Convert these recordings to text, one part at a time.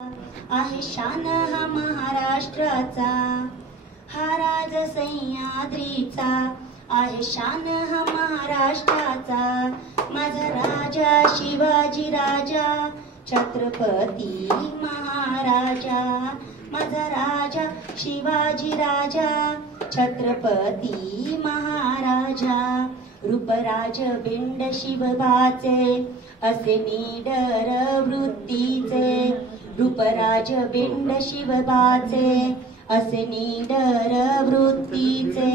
आहे शान हा महाराष्ट्राचा, हा राज सह्याद्रीचा आहे शान हा महाराष्ट्राचा। माझा राजा शिवाजी राजा, छत्रपती महाराजा। माझा राजा शिवाजी राजा, छत्रपती महाराजा। रूपराज बिंड शिवबाचे, असे निडर वृत्तीचे। रूपराज बिंड शिवबाचे, असे निडर वृत्तीचे।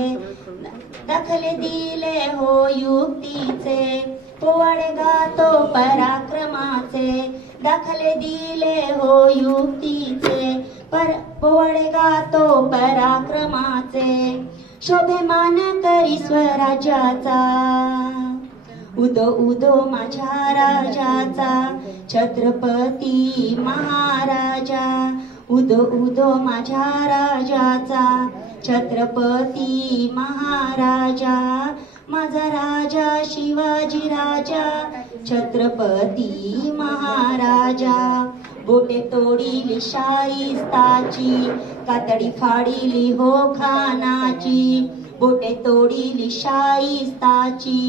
दाखले दिले हो युक्तीचे, पोवाडे गातो पराक्रमाचे। दाखले दिले हो युक्तीचे, पोवाडे गातो पराक्रमाचे। शोभेमान करी स्वराज्याचा, उदो उदो माझ्या राजाचा, छत्रपती महाराजा। उदो उदो माझ्या राजाचा, छत्रपती महाराजा। माझा राजा शिवाजी राजा, छत्रपती महाराजा। बोटे तोडीली शाईस्ताची, कातडी फाडीली हो खानाची। बोटे तोडीली शाईस्ताची,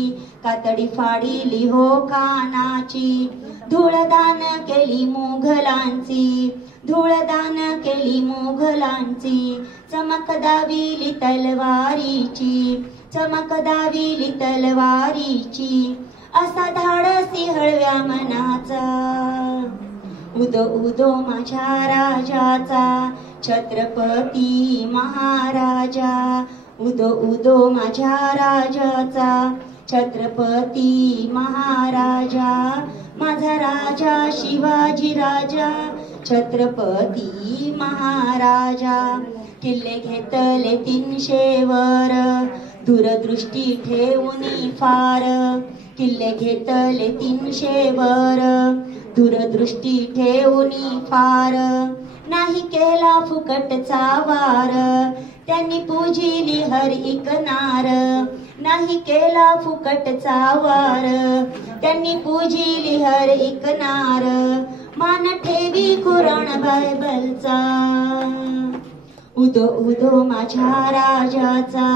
कातडी फाडीली हो खानाची। धूळदान केली मुघलांची, धूळदान केली मुघलांची। चमक दाविली तलवारीची, चमक दाविली तलवारीची। असा धाडसी हळव्या मनाचा, उदो उदो माझ्या राजाचा, छत्रपती महाराजा। उदो उदो माझ्या राजाचा, छत्रपती महाराजा। माझा राजा शिवाजी राजा, छत्रपती महाराजा। किल्ले घेतले 300 वर, दूरदृष्टी ठेवूनी फार। किल्ले घेतले 300 वर, दूरदृष्टी ठेवूनी फार। नाही केला फुकटचा वार, त्यांनी पूजिली हर एक नार। नाही केला फुकटचा वार, त्यांनी पूजिली हर एक नार। मान ठेवी कुराण बायबलचा, उदो उदो माझ्या राजाचा,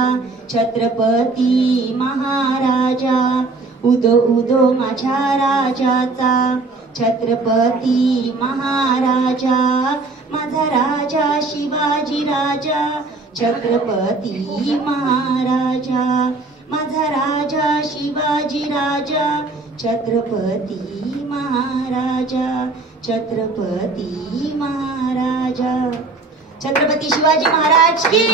छत्रपती महाराजा। उदो उदो माझ्या राजाचा, छत्रपती महाराजा। माझा राजा शिवाजी राजा, छत्रपती महाराजा। माझा राजा शिवाजी राजा, छत्रपती महाराजा, छत्रपती महाराजा। छत्रपती शिवाजी महाराज की।